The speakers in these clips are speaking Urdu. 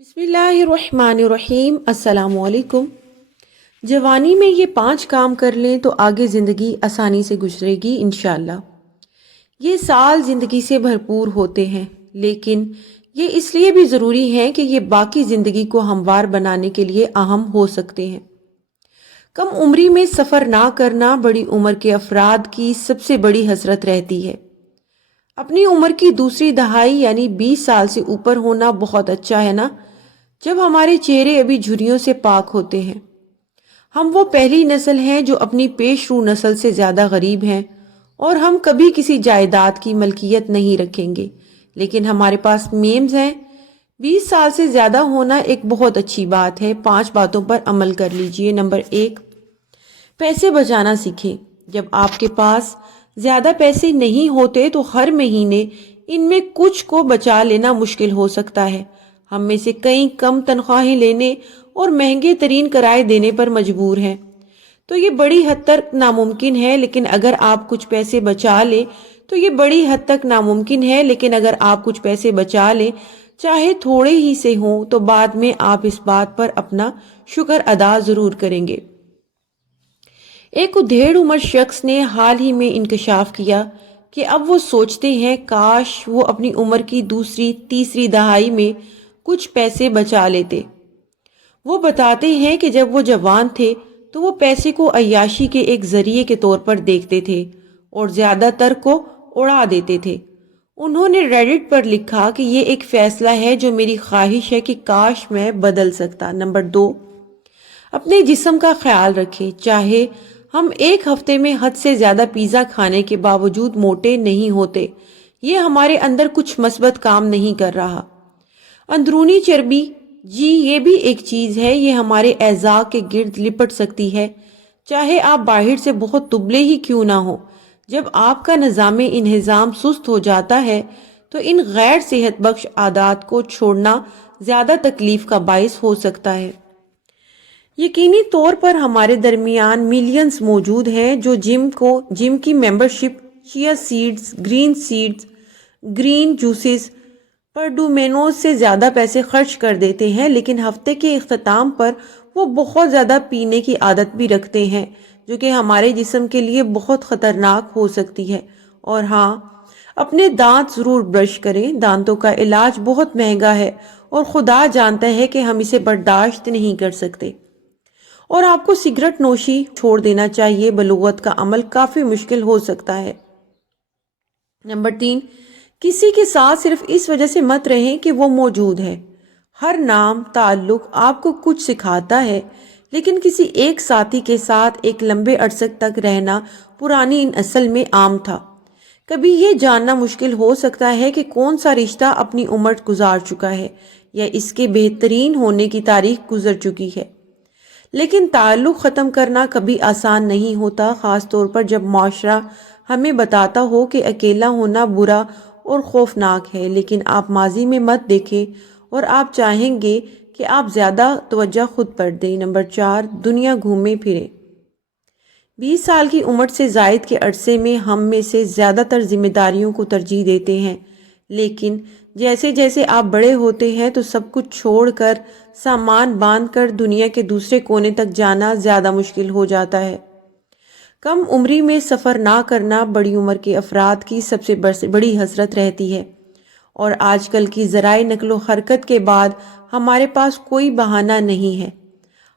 بسم اللہ الرحمن الرحیم۔ السلام علیکم۔ جوانی میں یہ 5 کام کر لیں تو آگے زندگی آسانی سے گزرے گی انشاءاللہ۔ یہ سال زندگی سے بھرپور ہوتے ہیں، لیکن یہ اس لیے بھی ضروری ہے کہ یہ باقی زندگی کو ہموار بنانے کے لیے اہم ہو سکتے ہیں۔ کم عمری میں سفر نہ کرنا بڑی عمر کے افراد کی سب سے بڑی حسرت رہتی ہے۔ اپنی عمر کی دوسری دہائی یعنی 20 سال سے اوپر ہونا بہت اچھا ہے نا، جب ہمارے چہرے ابھی جھریوں سے پاک ہوتے ہیں۔ ہم وہ پہلی نسل ہیں جو اپنی پیش رو نسل سے زیادہ غریب ہیں، اور ہم کبھی کسی جائیداد کی ملکیت نہیں رکھیں گے، لیکن ہمارے پاس میمز ہیں۔ 20 سال سے زیادہ ہونا ایک بہت اچھی بات ہے۔ 5 باتوں پر عمل کر لیجئے۔ نمبر 1، پیسے بچانا سیکھیں۔ جب آپ کے پاس زیادہ پیسے نہیں ہوتے تو ہر مہینے ان میں کچھ کو بچا لینا مشکل ہو سکتا ہے۔ ہم میں سے کئی کم تنخواہیں لینے اور مہنگے ترین کرائے دینے پر مجبور ہیں، تو یہ بڑی حد تک ناممکن ہے، لیکن اگر آپ کچھ پیسے بچا لیں چاہے تھوڑے ہی سے ہوں، تو بعد میں آپ اس بات پر اپنا شکر ادا ضرور کریں گے۔ ایک ادھیڑ عمر شخص نے حال ہی میں انکشاف کیا کہ اب وہ سوچتے ہیں کاش وہ اپنی عمر کی دوسری تیسری دہائی میں کچھ پیسے بچا لیتے۔ وہ بتاتے ہیں کہ جب وہ جوان تھے تو وہ پیسے کو عیاشی کے ایک ذریعے کے طور پر دیکھتے تھے اور زیادہ تر کو اڑا دیتے تھے۔ انہوں نے ریڈٹ پر لکھا کہ یہ ایک فیصلہ ہے جو میری خواہش ہے کہ کاش میں بدل سکتا۔ نمبر 2، اپنے جسم کا خیال رکھیں۔ چاہے ہم ایک ہفتے میں حد سے زیادہ پیزا کھانے کے باوجود موٹے نہیں ہوتے، یہ ہمارے اندر کچھ مثبت کام نہیں کر رہا۔ اندرونی چربی، جی یہ بھی ایک چیز ہے، یہ ہمارے اعضاء کے گرد لپٹ سکتی ہے، چاہے آپ باہر سے بہت دبلے ہی کیوں نہ ہو۔ جب آپ کا نظام انہضام سست ہو جاتا ہے تو ان غیر صحت بخش عادات کو چھوڑنا زیادہ تکلیف کا باعث ہو سکتا ہے۔ یقینی طور پر ہمارے درمیان ملینز موجود ہیں جو جم کی ممبرشپ، چیا سیڈز، گرین جوسز پر ڈومینوز سے زیادہ پیسے خرچ کر دیتے ہیں، لیکن ہفتے کے اختتام پر وہ بہت زیادہ پینے کی عادت بھی رکھتے ہیں جو کہ ہمارے جسم کے لیے بہت خطرناک ہو سکتی ہے۔ اور ہاں، اپنے دانت ضرور برش کریں۔ دانتوں کا علاج بہت مہنگا ہے اور خدا جانتا ہے کہ ہم اسے برداشت نہیں کر سکتے۔ اور آپ کو سگریٹ نوشی چھوڑ دینا چاہیے، بلوغت کا عمل کافی مشکل ہو سکتا ہے۔ نمبر 3، کسی کے ساتھ صرف اس وجہ سے مت رہیں کہ وہ موجود ہے۔ ہر نام تعلق آپ کو کچھ سکھاتا ہے، لیکن کسی ایک ساتھی کے ساتھ ایک لمبے عرصے تک رہنا پرانی نسل میں عام تھا۔ کبھی یہ جاننا مشکل ہو سکتا ہے کہ کون سا رشتہ اپنی عمر گزار چکا ہے یا اس کے بہترین ہونے کی تاریخ گزر چکی ہے، لیکن تعلق ختم کرنا کبھی آسان نہیں ہوتا، خاص طور پر جب معاشرہ ہمیں بتاتا ہو کہ اکیلا ہونا برا اور خوفناک ہے۔ لیکن آپ ماضی میں مت دیکھیں اور آپ چاہیں گے کہ آپ زیادہ توجہ خود پر دیں۔ نمبر 4، دنیا گھومیں پھریں۔ 20 سال کی عمر سے زائد کے عرصے میں ہم میں سے زیادہ تر ذمہ داریوں کو ترجیح دیتے ہیں، لیکن جیسے جیسے آپ بڑے ہوتے ہیں تو سب کچھ چھوڑ کر سامان باندھ کر دنیا کے دوسرے کونے تک جانا زیادہ مشکل ہو جاتا ہے۔ کم عمری میں سفر نہ کرنا بڑی عمر کے افراد کی سب سے بڑی حسرت رہتی ہے، اور آج کل کی ذرائع نقل و حرکت کے بعد ہمارے پاس کوئی بہانہ نہیں ہے۔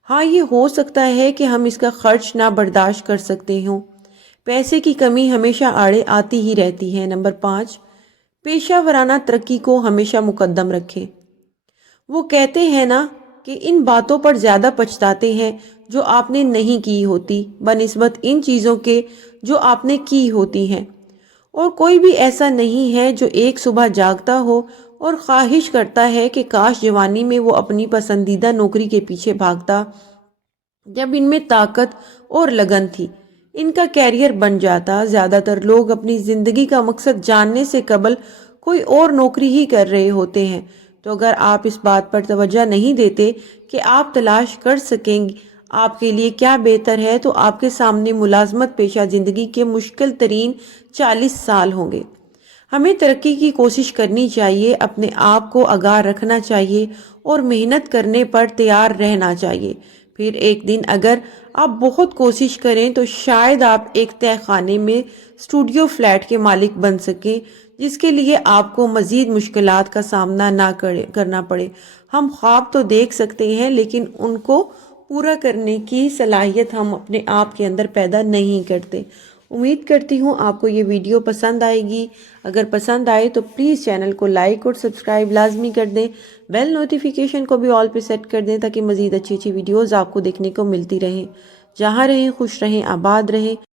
ہاں، یہ ہو سکتا ہے کہ ہم اس کا خرچ نہ برداشت کر سکتے ہوں۔ پیسے کی کمی ہمیشہ آڑے آتی ہی رہتی ہے۔ نمبر 5، پیشہ ورانہ ترقی کو ہمیشہ مقدم رکھیں۔ وہ کہتے ہیں نا کہ ان باتوں پر زیادہ پچھتاتے ہیں جو آپ نے نہیں کی ہوتی بنسبت ان چیزوں کے جو آپ نے کی ہوتی ہیں، اور کوئی بھی ایسا نہیں ہے جو ایک صبح جاگتا ہو اور خواہش کرتا ہے کہ کاش جوانی میں وہ اپنی پسندیدہ نوکری کے پیچھے بھاگتا جب ان میں طاقت اور لگن تھی، ان کا کیریئر بن جاتا۔ زیادہ تر لوگ اپنی زندگی کا مقصد جاننے سے قبل کوئی اور نوکری ہی کر رہے ہوتے ہیں، تو اگر آپ اس بات پر توجہ نہیں دیتے کہ آپ تلاش کر سکیں آپ کے لیے کیا بہتر ہے، تو آپ کے سامنے ملازمت پیشہ زندگی کے مشکل ترین 40 سال ہوں گے۔ ہمیں ترقی کی کوشش کرنی چاہیے، اپنے آپ کو آگاہ رکھنا چاہیے اور محنت کرنے پر تیار رہنا چاہیے۔ پھر ایک دن اگر آپ بہت کوشش کریں تو شاید آپ ایک تہہ خانے میں اسٹوڈیو فلیٹ کے مالک بن سکیں، جس کے لیے آپ کو مزید مشکلات کا سامنا نہ کرنا پڑے۔ ہم خواب تو دیکھ سکتے ہیں لیکن ان کو پورا کرنے کی صلاحیت ہم اپنے آپ کے اندر پیدا نہیں کرتے۔ امید کرتی ہوں آپ کو یہ ویڈیو پسند آئے گی۔ اگر پسند آئے تو پلیز چینل کو لائک اور سبسکرائب لازمی کر دیں، بیل نوٹیفیکیشن کو بھی آل پہ سیٹ کر دیں تاکہ مزید اچھی ویڈیوز آپ کو دیکھنے کو ملتی رہیں۔ جہاں رہیں خوش رہیں، آباد رہیں۔